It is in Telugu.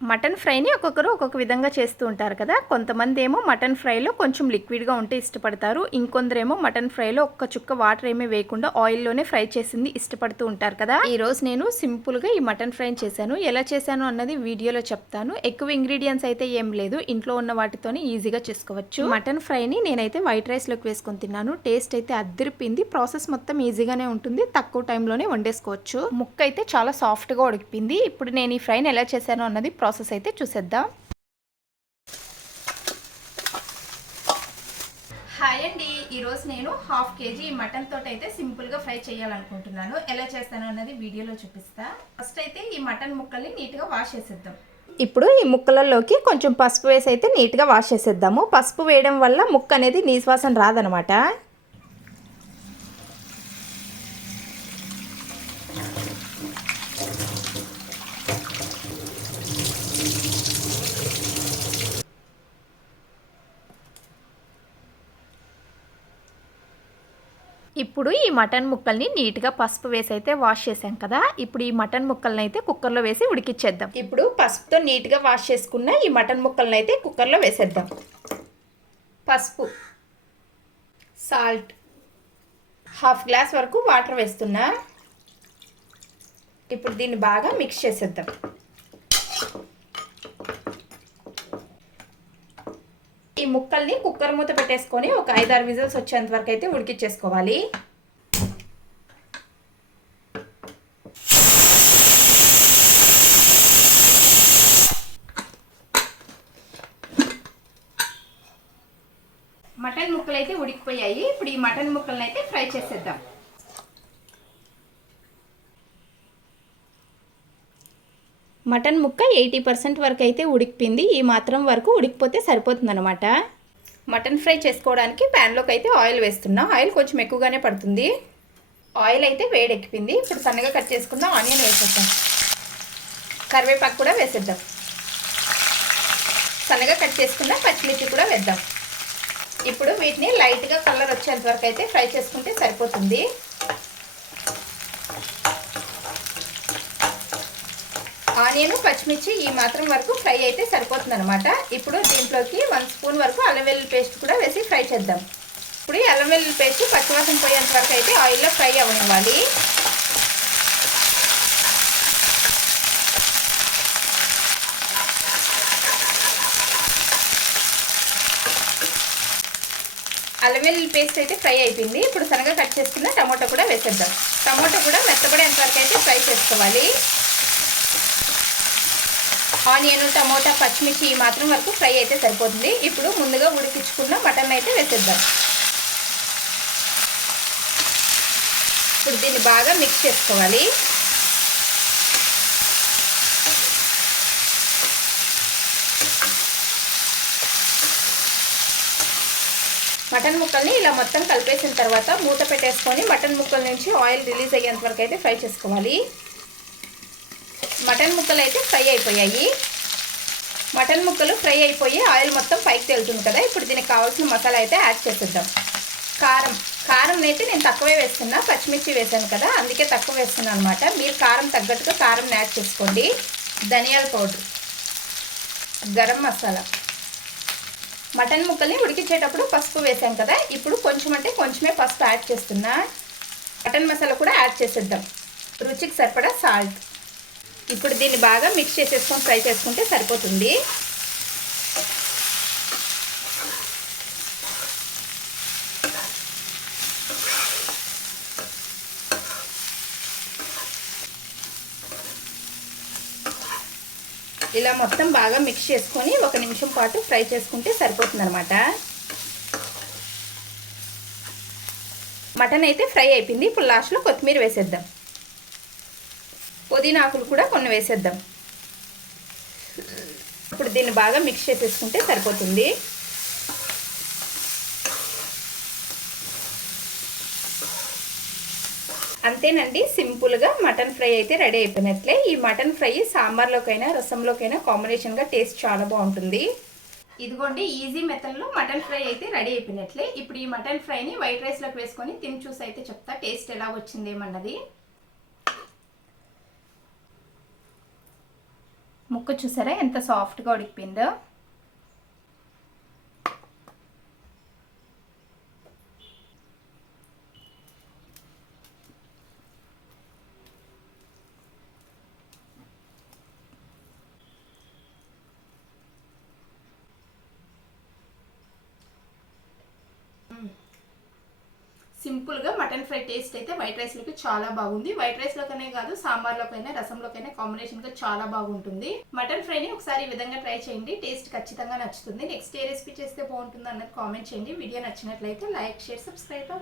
మటన్ ఫ్రైని ఒక్కొక్కరు ఒక్కొక్క విధంగా చేస్తూ ఉంటారు కదా. కొంతమంది ఏమో మటన్ ఫ్రైలో కొంచెం లిక్విడ్గా ఉంటే ఇష్టపడతారు. ఇంకొందరేమో మటన్ ఫ్రైలో ఒక్క చుక్క వాటర్ ఏమీ వేయకుండా ఆయిల్లోనే ఫ్రై చేసింది ఇష్టపడుతూ ఉంటారు కదా. ఈరోజు నేను సింపుల్గా ఈ మటన్ ఫ్రై చేశాను. ఎలా చేశాను అన్నది వీడియోలో చెప్తాను. ఎక్కువ ఇంగ్రీడియంట్స్ అయితే ఏం లేదు. ఇంట్లో ఉన్న వాటితోనే ఈజీగా చేసుకోవచ్చు. మటన్ ఫ్రైని నేనైతే వైట్ రైస్లోకి వేసుకొని తిన్నాను. టేస్ట్ అయితే అదిరిపింది ప్రాసెస్ మొత్తం ఈజీగానే ఉంటుంది. తక్కువ టైంలోనే వండేసుకోవచ్చు. ముక్క అయితే చాలా సాఫ్ట్గా ఉడికిపోయింది. ఇప్పుడు నేను ఈ ఫ్రైని ఎలా చేశాను అన్నది ప్రాసెస్ అయితే చూసేద్దాం. హాయ్ అండి. ఈరోజు నేను హాఫ్ కేజీ మటన్ తోటి అయితే సింపుల్గా ఫ్రై చేయాలనుకుంటున్నాను. ఎలా చేస్తాను అన్నది వీడియోలో చూపిస్తా. ఫస్ట్ అయితే ఈ మటన్ ముక్కల్ని నీట్గా వాష్ చేసేద్దాం. ఇప్పుడు ఈ ముక్కలలోకి కొంచెం పసుపు వేసి అయితే నీట్గా వాష్ చేసేద్దాము. పసుపు వేయడం వల్ల ముక్క అనేది నీశ్వాసన రాదనమాట. ఇప్పుడు ఈ మటన్ ముక్కల్ని నీట్గా పసుపు వేసి అయితే వాష్ చేసాం కదా ఇప్పుడు ఈ మటన్ ముక్కల్ని అయితే కుక్కర్లో వేసి ఉడికిచ్చేద్దాం. ఇప్పుడు పసుపుతో నీట్గా వాష్ చేసుకున్న ఈ మటన్ ముక్కల్ని అయితే కుక్కర్లో వేసేద్దాం. పసుపు సాల్ట్ హాఫ్ గ్లాస్ వరకు వాటర్ వేస్తున్నా. ఇప్పుడు దీన్ని బాగా మిక్స్ చేసేద్దాం. ముక్కల్ని కుక్కర్ మూత పెట్టేసుకొని ఒక ఐదారు విజిల్స్ వచ్చేంత వరకు అయితే ఉడికిచ్చేసుకోవాలి. మటన్ ముక్కలు అయితే ఉడికిపోయాయి. ఇప్పుడు ఈ మటన్ ముక్కలను అయితే ఫ్రై చేసేద్దాం. మటన్ ముక్క ఎయిటీ పర్సెంట్ వరకు అయితే ఉడికిపోయింది ఈ మాత్రం వరకు ఉడికిపోతే సరిపోతుందన్నమాట. మటన్ ఫ్రై చేసుకోవడానికి ప్యాన్లోకి అయితే ఆయిల్ వేస్తున్నా. ఆయిల్ కొంచెం ఎక్కువగానే పడుతుంది. ఆయిల్ అయితే వేడెక్కిపోయింది ఇప్పుడు సన్నగా కట్ చేసుకున్న ఆనియన్ వేసేద్దాం. కరివేపాకు కూడా వేసేద్దాం. సన్నగా కట్ చేసుకున్న పచ్చిమిర్చి కూడా వేద్దాం. ఇప్పుడు వీటిని లైట్గా కలర్ వచ్చేంత వరకు అయితే ఫ్రై చేసుకుంటే సరిపోతుంది. ఆనియన్ పచ్చిమిర్చి ఈ మాత్రం వరకు ఫ్రై అయితే సరిపోతుంది అనమాట ఇప్పుడు దీంట్లోకి వన్ స్పూన్ వరకు అల్లం వెల్లుల్లి పేస్ట్ కూడా వేసి ఫ్రై చేద్దాం. ఇప్పుడు ఈ అల్లం వెల్లుల్లి పేస్ట్ పచ్చివాసన పోయేంత వరకు అయితే ఆయిల్లో ఫ్రై అవ్వనివ్వాలి. అల్లం వెల్లుల్లి పేస్ట్ అయితే ఫ్రై అయిపోయింది. ఇప్పుడు సన్నగా కట్ చేసుకున్న టమాటో కూడా వేసేద్దాం. టమాటో కూడా మెత్తపడేంత వరకు అయితే ఫ్రై చేసుకోవాలి. ఆనియన్ టమోటా పచ్చిమిర్చి ఈ మాత్రం వరకు ఫ్రై అయితే సరిపోతుంది. ఇప్పుడు ముందుగా ఉడికించుకున్న మటన్ అయితే వేసేద్దాం. ఇప్పుడు దీన్ని బాగా మిక్స్ చేసుకోవాలి. మటన్ ముక్కల్ని ఇలా మొత్తం కలిపేసిన తర్వాత మూత పెట్టేసుకొని మటన్ ముక్కల నుంచి ఆయిల్ రిలీజ్ అయ్యేంత వరకు అయితే ఫ్రై చేసుకోవాలి. మటన్ ముక్కలు అయితే ఫ్రై అయిపోయాయి. మటన్ ముక్కలు ఫ్రై అయిపోయి ఆయిల్ మొత్తం పైకి తేలుతుంది కదా ఇప్పుడు దీనికి కావాల్సిన మసాలా అయితే యాడ్ చేసేద్దాం. కారం కారం అయితే నేను తక్కువే వేస్తున్నా పచ్చిమిర్చి వేసాను కదా అందుకే తక్కువ వేస్తున్నాను అనమాట మీరు కారం తగ్గట్టుగా కారం యాడ్ చేసుకోండి. ధనియాల పౌడర్ గరం మసాలా. మటన్ ముక్కల్ని ఉడికించేటప్పుడు పసుపు వేసాం కదా ఇప్పుడు కొంచెం అంటే కొంచెమే పసుపు యాడ్ చేస్తున్నా. మటన్ మసాలా కూడా యాడ్ చేసేద్దాం. రుచికి సరిపడా సాల్ట్. ఇప్పుడు దీన్ని బాగా మిక్స్ చేసేసుకొని ఫ్రై చేసుకుంటే సరిపోతుంది. ఇలా మొత్తం బాగా మిక్స్ చేసుకొని ఒక నిమిషం పాటు ఫ్రై చేసుకుంటే సరిపోతుంది అనమాట మటన్ అయితే ఫ్రై అయిపోయింది. ఇప్పుడు లాస్ట్లో కొత్తిమీర వేసేద్దాం. పుదీనా ఆకులు కూడా కొన్ని వేసేద్దాం. ఇప్పుడు దీన్ని బాగా మిక్స్ చేసేసుకుంటే సరిపోతుంది. అంతేనండి సింపుల్గా మటన్ ఫ్రై అయితే రెడీ అయిపోయినట్లే. ఈ మటన్ ఫ్రై సాంబార్లోకైనా రసంలోకైనా కాంబినేషన్గా టేస్ట్ చాలా బాగుంటుంది. ఇదిగోండి ఈజీ మెథడ్లో మటన్ ఫ్రై అయితే రెడీ అయిపోయినట్లే. ఇప్పుడు ఈ మటన్ ఫ్రైని వైట్ రైస్లోకి వేసుకొని తిని చూసి అయితే చెప్తా టేస్ట్ ఎలా వచ్చిందేమన్నది. ముక్క చూసారా? ఎంత సాఫ్ట్గా ఉడికిపోయిందో? సింపుల్గా మటన్ ఫ్రై టేస్ట్ అయితే వైట్ రైస్లోకి చాలా బాగుంది. వైట్ రైస్లోకనే కాదు సాంబార్లోకైనా రసంలోకైనా కాంబినేషన్గా చాలా బాగుంటుంది. మటన్ ఫ్రైని ఒకసారి ఈ విధంగా ట్రై చేయండి. టేస్ట్ ఖచ్చితంగా నచ్చుతుంది. నెక్స్ట్ ఏ రెసిపీ చేస్తే బాగుంటుంది అన్నది కామెంట్ చేయండి. వీడియో నచ్చినట్లయితే లైక్ షేర్ సబ్స్క్రైబ్.